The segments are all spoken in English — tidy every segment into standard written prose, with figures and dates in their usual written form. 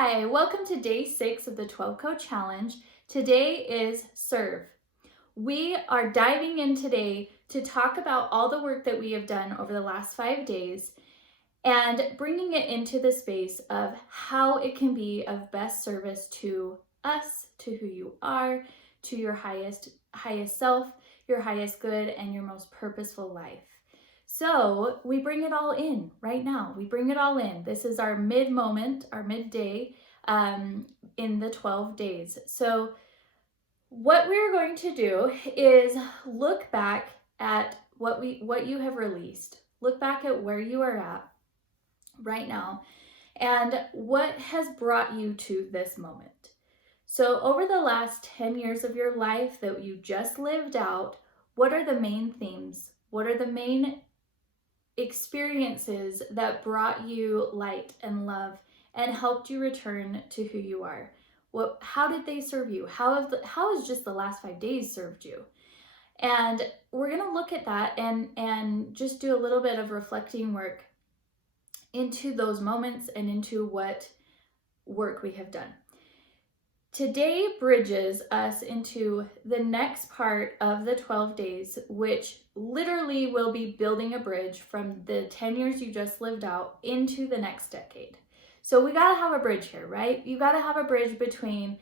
Hi, welcome to day 6 of the 12 Code Challenge. Today is serve. We are diving in today to talk about all the work that we have done over the last 5 days and bringing it into the space of how it can be of best service to us, to who you are, to your highest self, your highest good, and your most purposeful life. So we bring it all in right now. We bring it all in. This is our mid-moment, our midday in the 12 days. So what we're going to do is look back at what you have released. Look back at where you are at right now and what has brought you to this moment. So over the last 10 years of your life that you just lived out, what are the main themes? What are the main experiences that brought you light and love and helped you return to who you are? How did they serve you? How has just the last 5 days served you? And we're going to look at that and just do a little bit of reflecting work into those moments and into what work we have done. Today bridges us into the next part of the 12 days, which literally will be building a bridge from the 10 years you just lived out into the next decade. So we got to have a bridge here, right? You got to have a bridge between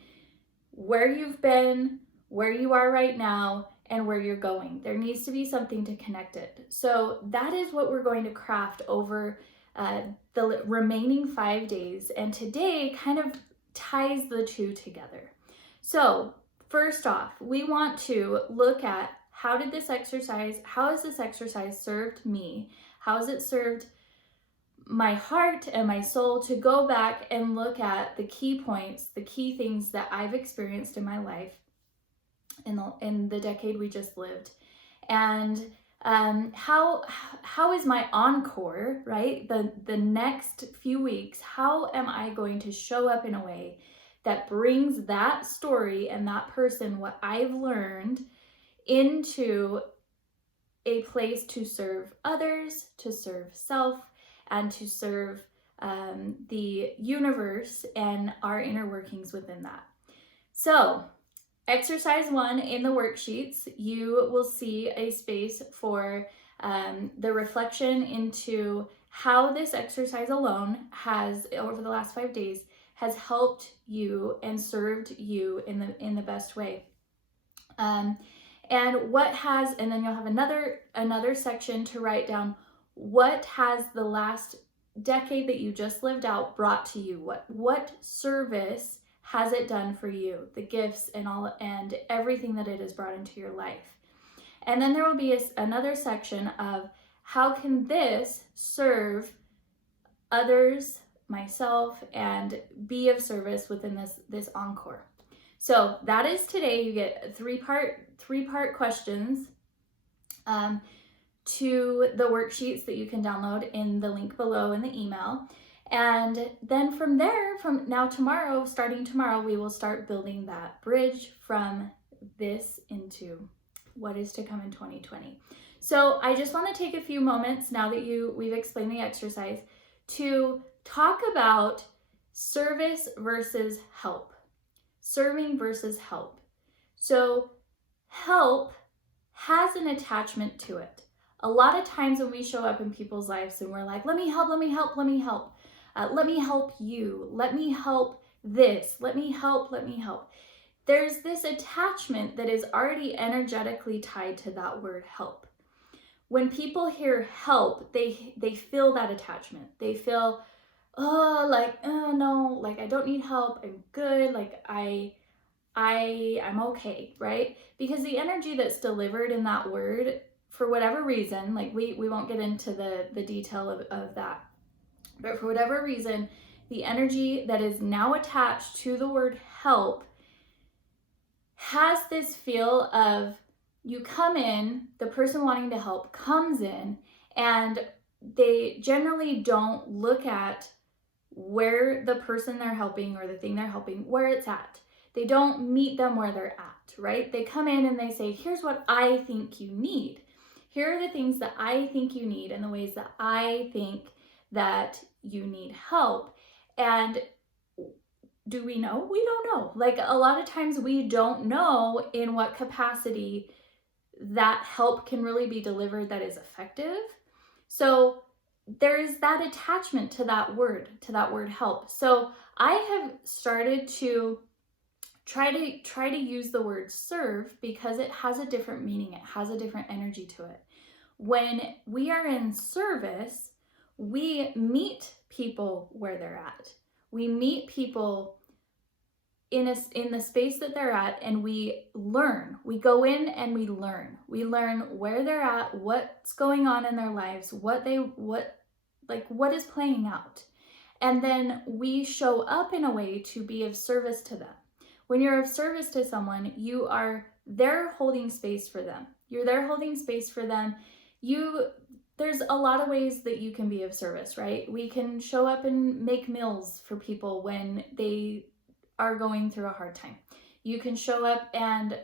where you've been, where you are right now, and where you're going. There needs to be something to connect it. So that is what we're going to craft over the remaining 5 days. And today kind of ties the two together. So first off, we want to look at how has this exercise served me? How has it served my heart and my soul to go back and look at the key points, the key things that I've experienced in my life in the decade we just lived. And how is my encore, right? The next few weeks, how am I going to show up in a way that brings that story and that person, what I've learned, into a place to serve others, to serve self, and to serve the universe and our inner workings within that. So exercise 1 in the worksheets, you will see a space for the reflection into how this exercise alone has, over the last 5 days, has helped you and served you in the best way. And then you'll have another section to write down what has the last decade that you just lived out brought to you. What service has it done for you, the gifts and everything that it has brought into your life. And then there will be another section of how can this serve others, myself, and be of service within this encore. So that is today. You get three-part questions to the worksheets that you can download in the link below in the email. And then from there, starting tomorrow, we will start building that bridge from this into what is to come in 2020. So I just want to take a few moments now that we've explained the exercise to talk about service versus help. Serving versus help. So help has an attachment to it. A lot of times when we show up in people's lives and we're like, let me help, let me help, let me help. Let me help you. Let me help this. Let me help. Let me help. There's this attachment that is already energetically tied to that word help. When people hear help, they feel that attachment. They feel, oh no, like I don't need help. I'm good. Like I'm okay, right? Because the energy that's delivered in that word, for whatever reason, like we won't get into the detail of that. But for whatever reason, the energy that is now attached to the word help has this feel of you come in, the person wanting to help comes in, and they generally don't look at where the person they're helping or the thing they're helping, where it's at. They don't meet them where they're at, right? They come in and they say, here's what I think you need. Here are the things that I think you need and the ways that I think that you need help. And do we know? We don't know. Like a lot of times we don't know in what capacity that help can really be delivered that is effective. So there is that attachment to that word help. So I have started to try to use the word serve because it has a different meaning. It has a different energy to it. When we are in service, we meet people where they're at. We meet people in the space that they're at, and we learn. We go in and we learn. We learn where they're at, what's going on in their lives, what is playing out. And then we show up in a way to be of service to them. When you're of service to someone, you are there holding space for them. You're there holding space for them. There's a lot of ways that you can be of service, right? We can show up and make meals for people when they are going through a hard time. You can show up and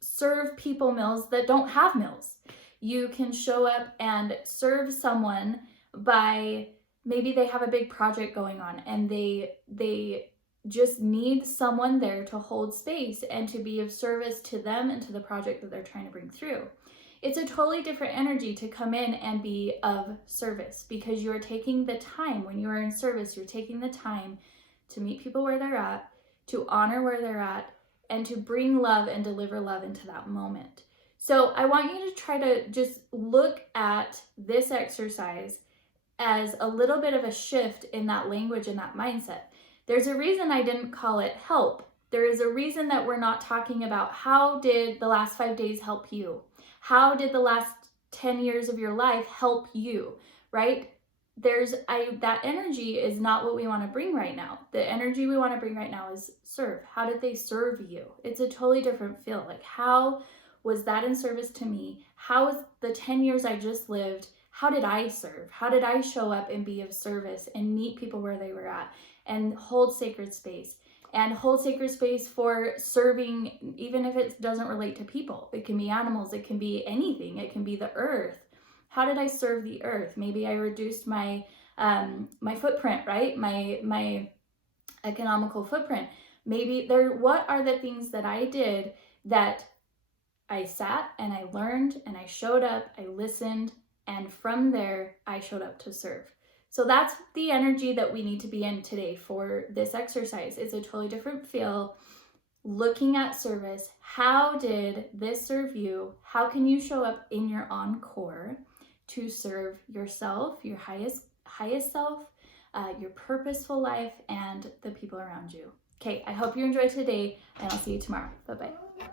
serve people meals that don't have meals. You can show up and serve someone by maybe they have a big project going on and they just need someone there to hold space and to be of service to them and to the project that they're trying to bring through. It's a totally different energy to come in and be of service because you're taking the time. When you are in service, you're taking the time to meet people where they're at, to honor where they're at, and to bring love and deliver love into that moment. So I want you to try to just look at this exercise as a little bit of a shift in that language and that mindset. There's a reason I didn't call it help. There is a reason that we're not talking about how did the last 5 days help you? How did the last 10 years of your life help you, right? That energy is not what we want to bring right now. The energy we want to bring right now is serve. How did they serve you? It's a totally different feel. Like, how was that in service to me? How was the 10 years I just lived? How did I serve? How did I show up and be of service and meet people where they were at and hold sacred space? And hold sacred space for serving, even if it doesn't relate to people. It can be animals, it can be anything, it can be the earth. How did I serve the earth? Maybe I reduced my footprint, right? My economical footprint. Maybe what are the things that I did that I sat and I learned and I showed up, I listened, and from there I showed up to serve. So that's the energy that we need to be in today for this exercise. It's a totally different feel. Looking at service, how did this serve you? How can you show up in your encore to serve yourself, your highest self, your purposeful life, and the people around you? Okay, I hope you enjoyed today, and I'll see you tomorrow. Bye-bye.